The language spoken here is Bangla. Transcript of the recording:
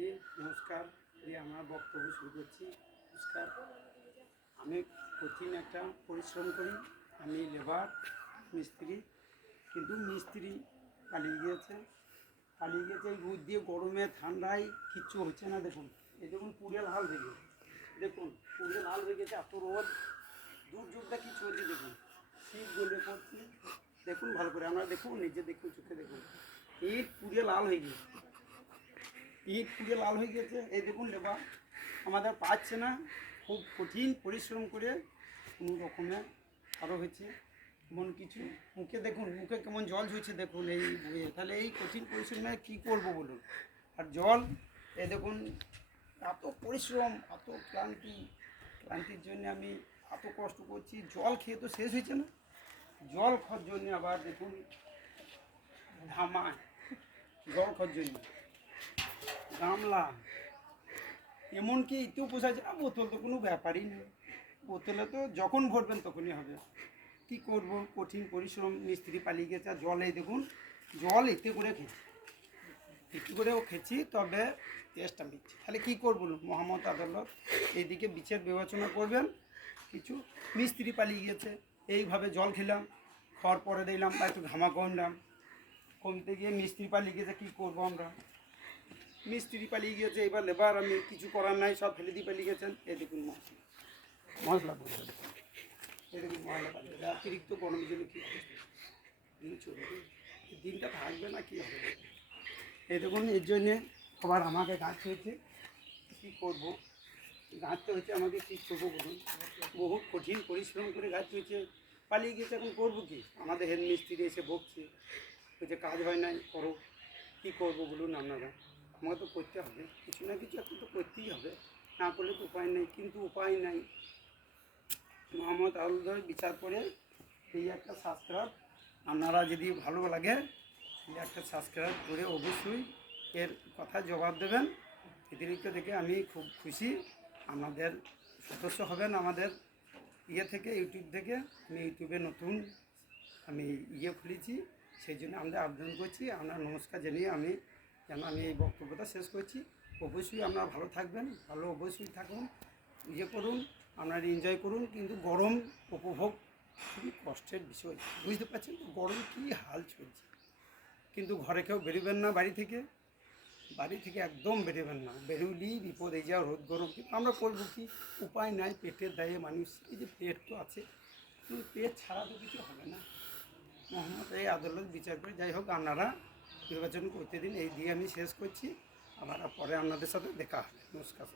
দিন নমস্কার আমার বক্তব্য শুরু করছি। নমস্কার। আমি কঠিন একটা পরিশ্রম করি। আমি লেবার, মিস্ত্রি। কিন্তু মিস্ত্রি পালিয়ে গিয়েছে। পালিয়ে গিয়েছে এই রোদ দিয়ে, গরমে, ঠান্ডায় কিচ্ছু হচ্ছে না, দেখুন। এই দেখুন পুড়ে লাল হয়ে গেছে। দেখুন পুড়ে লাল হয়ে গেছে, এত রোদ। দুর্যোগটা কিছু হচ্ছে দেখুন। শীত গলে পড়ছে। দেখুন ভালো করে, আমরা দেখুন, নিজে দেখুন, চোখে দেখুন। ইট পুড়ে লাল হয়ে গেছে ইট পুড়ে লাল হয়ে গেছে। এই দেখুন লেবার, আমাদের পাচ্ছে না। খুব কঠিন পরিশ্রম করে কোনো রকমে আরও হয়েছে, এমন কিছু। মুখে দেখুন, মুখে কেমন জল ঝরছে দেখুন এই বইয়ে। তাহলে এই কঠিন পরিশ্রমে কী করব বলুন? আর জল এ দেখুন, এত পরিশ্রম, এত ক্লান্তি। ক্লান্তির জন্য আমি এত কষ্ট করছি, জল খেয়ে তো শেষ হয়েছে না। জল খাওয়ার জন্য আবার দেখুন ধামা জল খাওয়ার জন্য। গামলা। এমনকি এতেও বোঝা যায় বোতল তো কোনো ব্যাপারই নেই। বোতলে তো যখন ভরবেন তখনই হবে। কি করব? কঠিন পরিশ্রম, মিস্ত্রি পালিয়ে গেছে জল দেখুন, জল এতে করে খেয়েছি। একটু করেও খেয়েছি, তবে টেস্টটা মিটছে তাহলে কী করব মোহাম্মদ আদালত এইদিকে বিচার বিবেচনা করবেন। কিছু মিস্ত্রি পালিয়ে গিয়েছে এইভাবে জল খেলাম খাওয়ার পরে দিলাম, বা একটু ঘামা কমলাম কমতে গিয়ে মিস্ত্রি পালিয়ে গেছে, কী করব আমরা? মিস্ত্রি পালিয়ে গিয়েছে, এবার লেবার আমি কিছু করার নাই, সব ফেলে দিয়ে পালিয়ে গেছেন। এই দেখুন মশলা। মশলা এই দেখুন মশলা অতিরিক্ত গরমের জন্য কী দিনটা থাকবে না, কী হবে? এই দেখুন, এর জন্যে আবার আমাকে গাছ হয়েছে। কী করব? গাছতে হচ্ছে আমাকে কী করব বলুন? বহু কঠিন পরিশ্রম করে গাছ হয়েছে। পালিয়ে গেছে এখন করব কি? আমাদের হেড মিস্ত্রি এসে বকছে। বলছে, কাজ হয় নাই, করো। কী করব বলুন আপনারা? আমাকে তো করতে হবে। কিছু না কিছু একটা তো করতেই হবে। না করলে তো উপায় নেই, কিন্তু উপায় নাই। মোহাম্মদ আলুদয় বিচার করে এই একটা সাবস্ক্রাইব আপনারা যদি ভালো লাগে এই একটা সাবস্ক্রাইব করে অবশ্যই এর কথা জবাব দেবেন। অতিরিক্ত থেকে আমি খুব খুশি। আমাদের সদস্য হবেন আমাদের ইয়ে থেকে, ইউটিউব থেকে। আমি ইউটিউবে নতুন, আমি ইয়ে খুলেছি। সেই জন্য আমরা আবেদন করছি। আপনার নমস্কার জানিয়ে আমি যেন আমি এই বক্তব্যটা শেষ করছি। অবশ্যই আপনারা ভালো থাকবেন, ভালো অবশ্যই থাকুন ইয়ে করুন, আপনারা এনজয় করুন, কিন্তু গরম উপভোগ খুবই কষ্টের বিষয়। বুঝতে পারছেন তো গরম কী হাল চলছে? কিন্তু ঘরে কেউ বেরোবেন না বাড়ি থেকে। বাড়ি থেকে একদম বেরোবেন না। বেরোলেই বিপদ, এই যা রোদ গরম, কিন্তু আমরা করব কি? উপায় নাই, পেটের দায়ে মানুষ, এই যে পেট তো আছে। কিন্তু পেট ছাড়া তো কিছু হবে না। মোহাম্মদ এই আদালত বিচার করে, যাই হোক, আপনারা নির্বাচন করতে দিন, এই দিয়ে আমি শেষ করছি। আবার পরে আপনাদের সাথে দেখা হবে। নমস্কার